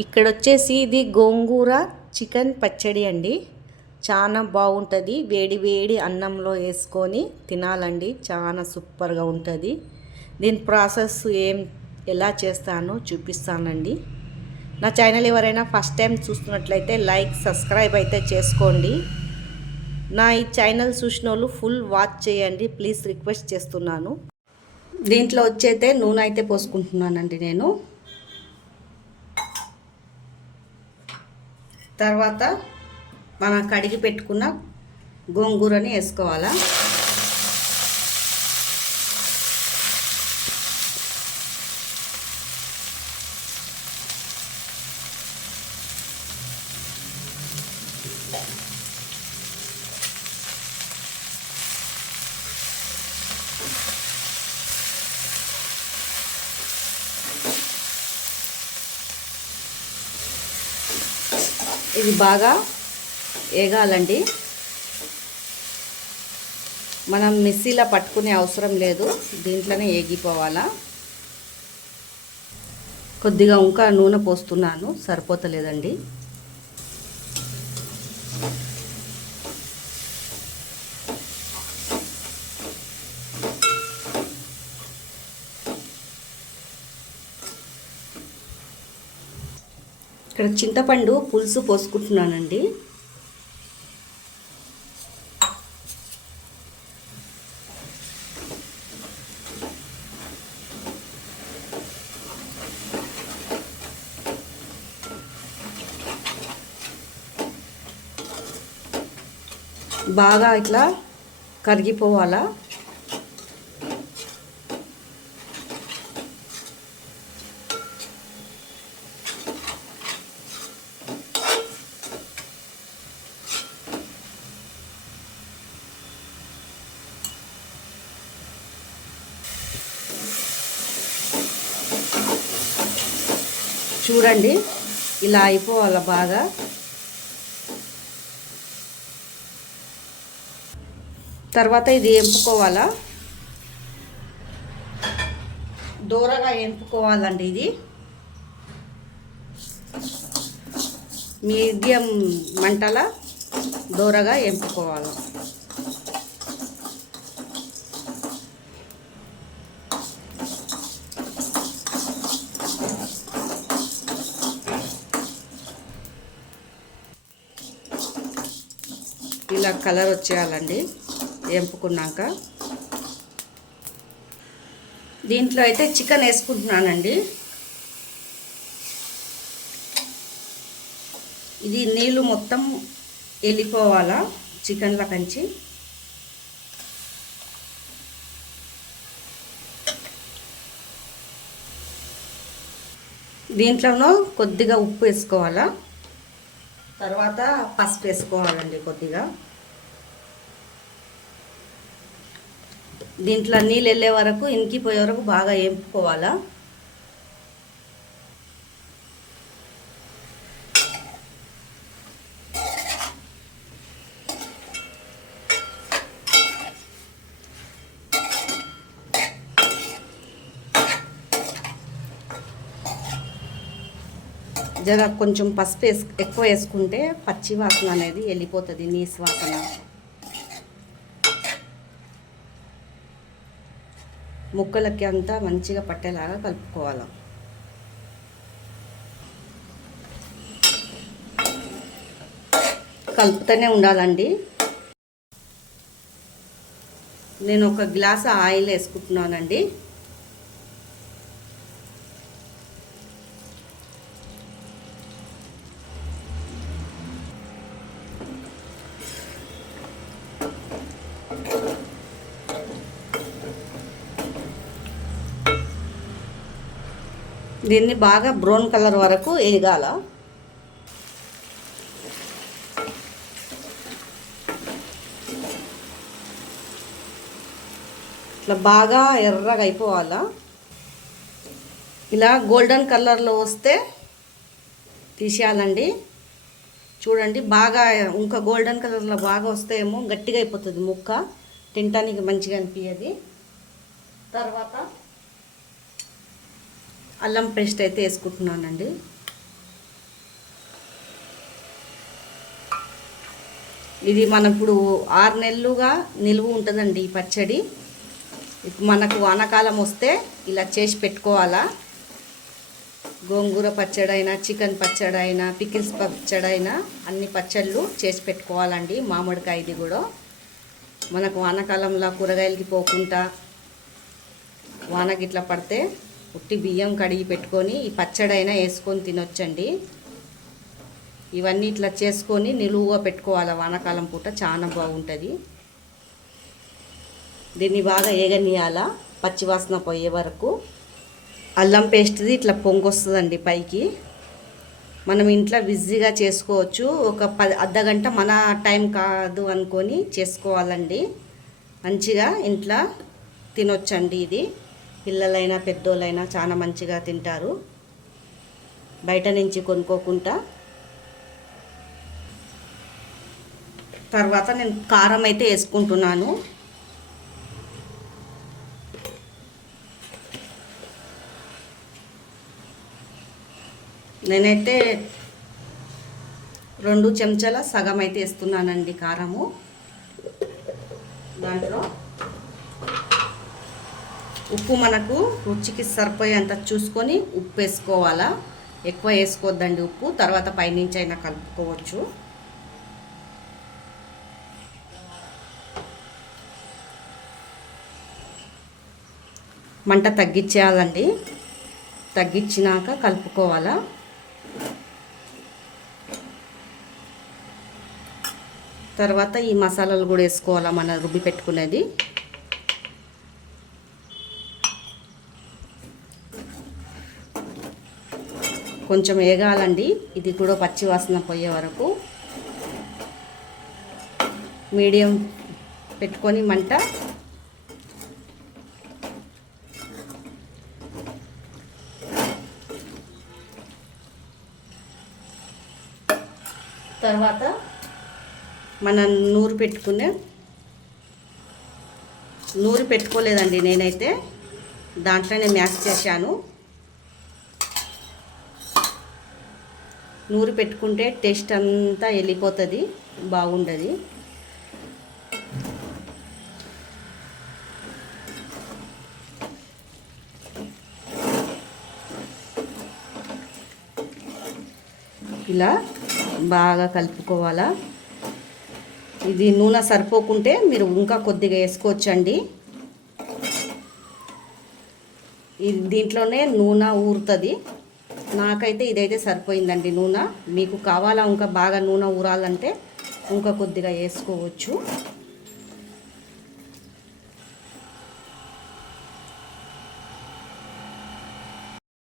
ఇక్కడ వచ్చేసి ఇది గోంగూర చికెన్ పచ్చడి అండి. చాలా బాగుంటుంది. వేడి వేడి అన్నంలో వేసుకొని తినాలండి. చాలా సూపర్గా ఉంటుంది. దీని ప్రాసెస్ ఎలా చేస్తానో చూపిస్తానండి. నా ఛానల్ ఎవరైనా ఫస్ట్ టైం చూస్తున్నట్లయితే లైక్ సబ్స్క్రైబ్ అయితే చేసుకోండి. నా ఈ ఛానల్ చూసిన వాళ్ళు ఫుల్ వాచ్ చేయండి ప్లీజ్, రిక్వెస్ట్ చేస్తున్నాను. దీంట్లో వచ్చైతే నూనె అయితే పోసుకుంటున్నానండి నేను. తర్వాత మనం కడిగి పెట్టుకున్న గోంగూరని వేసుకోవాలా. ఇది బాగా వేగాలండి. మనం మిక్సీలో పట్టుకునే అవసరం లేదు, దీంట్లోనే వేగిపోవాలా. కొద్దిగా ఇంకా నూనె పోస్తున్నాను, సరిపోతలేదండి. ఇక్కడ చింతపండు పులుసు పోసుకుంటున్నానండి. బాగా ఇట్లా కరిగిపోవాలా. చూడండి ఇలా అయిపోవాలా బాగా. తర్వాత ఇది ఎంపుకోవాలా, దూరగా ఎంపుకోవాలండి. ఇది మీడియం మంటల దూరగా ఎంపుకోవాలి. ఇలా కలర్ వచ్చేయాలండి ఎంపుకున్నాక. దీంట్లో అయితే చికెన్ వేసుకుంటున్నానండి. ఇది నీళ్ళు మొత్తం వెళ్ళిపోవాలా చికెన్ల కంచి. దీంట్లోనూ కొద్దిగా ఉప్పు వేసుకోవాలా. తర్వాత పసుపు వేసుకోవాలండి కొద్దిగా. దీంట్లో నీళ్ళు వెళ్ళే వరకు, ఇంకిపోయే వరకు బాగా వేపుకోవాలా. జర కొంచెం పసుపు ఎక్కువ వేసుకుంటే పచ్చి వాసన అనేది వెళ్ళిపోతుంది, నీసు వాసన. ముక్కలకి అంతా మంచిగా పట్టేలాగా కలుపుకోవాలి. కలుపుతూనే ఉండాలండి. నేను ఒక గ్లాస్ ఆయిల్ వేసుకుంటున్నానండి. దీన్ని బాగా బ్రౌన్ కలర్ వరకు వేగాల. ఇట్లా బాగా ఎర్రగా అయిపోవాలా. ఇలా గోల్డెన్ కలర్లో వస్తే తీసేయాలండి. చూడండి బాగా ఇంకా గోల్డెన్ కలర్లో బాగా వస్తే ఏమో గట్టిగా అయిపోతుంది ముక్క, తినటానికి మంచిగా అనిపించదు. తర్వాత అల్లం పేస్ట్ అయితే వేసుకుంటున్నానండి. ఇది మనం ఇప్పుడు 6 నెలలుగా నిలువ ఉంటుందండి ఈ పచ్చడి. మనకు వానాకాలం వస్తే ఇలా చేసి పెట్టుకోవాలా. గోంగూర పచ్చడైనా, చికెన్ పచ్చడైనా, పికిల్స్ పచ్చడైనా అన్ని పచ్చళ్ళు చేసి పెట్టుకోవాలండి. మామిడికాయ ఇది కూడా మనకు వానాకాలంలో కూరగాయలకి పోకుండా వాన గిట్లా పడితే ఉట్టి బియ్యం కడిగి పెట్టుకొని ఈ పచ్చడైనా వేసుకొని తినొచ్చండి. ఇవన్నీ ఇట్లా చేసుకొని నిలువుగా పెట్టుకోవాలి. వానాకాలం పూట చాలా బాగుంటుంది. దీన్ని బాగా ఏగనీయాల పచ్చివాసన పోయే వరకు. అల్లం పేస్ట్ది ఇట్లా పొంగొస్తుందండి పైకి. మనం ఇంట్లో బిజీగా చేసుకోవచ్చు. ఒక అర్ధగంట మన టైం కాదు అనుకొని చేసుకోవాలండి. మంచిగా ఇంట్లో తినొచ్చండి. ఇది పిల్లలైనా పెద్దోళ్ళైనా చాలా మంచిగా తింటారు, బయట నుంచి కొనుక్కోకుండా. తర్వాత నేను కారం అయితే వేసుకుంటున్నాను. నేనైతే 2 చెంచాల సగం అయితే వేస్తున్నానండి కారము. దాంట్లో ఉప్పు మనకు రుచికి సరిపోయేంత చూసుకొని ఉప్పు వేసుకోవాలా. ఎక్కువ వేసుకోవద్దండి ఉప్పు, తర్వాత పైనుంచి అయినా కలుపుకోవచ్చు. మంట తగ్గించేయాలండి. తగ్గించినాక కలుపుకోవాలా. తర్వాత ఈ మసాలాలు కూడా వేసుకోవాలా, మన రుబ్బి పెట్టుకునేది. కొంచెం వేగాలండి. ఇది కూడా పచ్చి వాసన పోయే వరకు మీడియం పెట్టుకొని మంట. తర్వాత మనం నూరు పెట్టుకోలేదండి నేనైతే, దాంట్లోనే మ్యాష్ చేశాను. నూరు పెట్టుకుంటే టేస్ట్ అంతా వెళ్ళిపోతుంది, బాగుండదు. ఇలా బాగా కలుపుకోవాలా. ఇది నూనె సరిపోకుంటే మీరు ఇంకా కొద్దిగా వేసుకోవచ్చండి. దీంట్లోనే నూనె ఊరుతుంది. నాకైతే ఇదైతే సరిపోయిందండి నూనె. మీకు కావాలా ఇంకా బాగా నూనె ఊరాలంటే ఇంకా కొద్దిగా వేసుకోవచ్చు.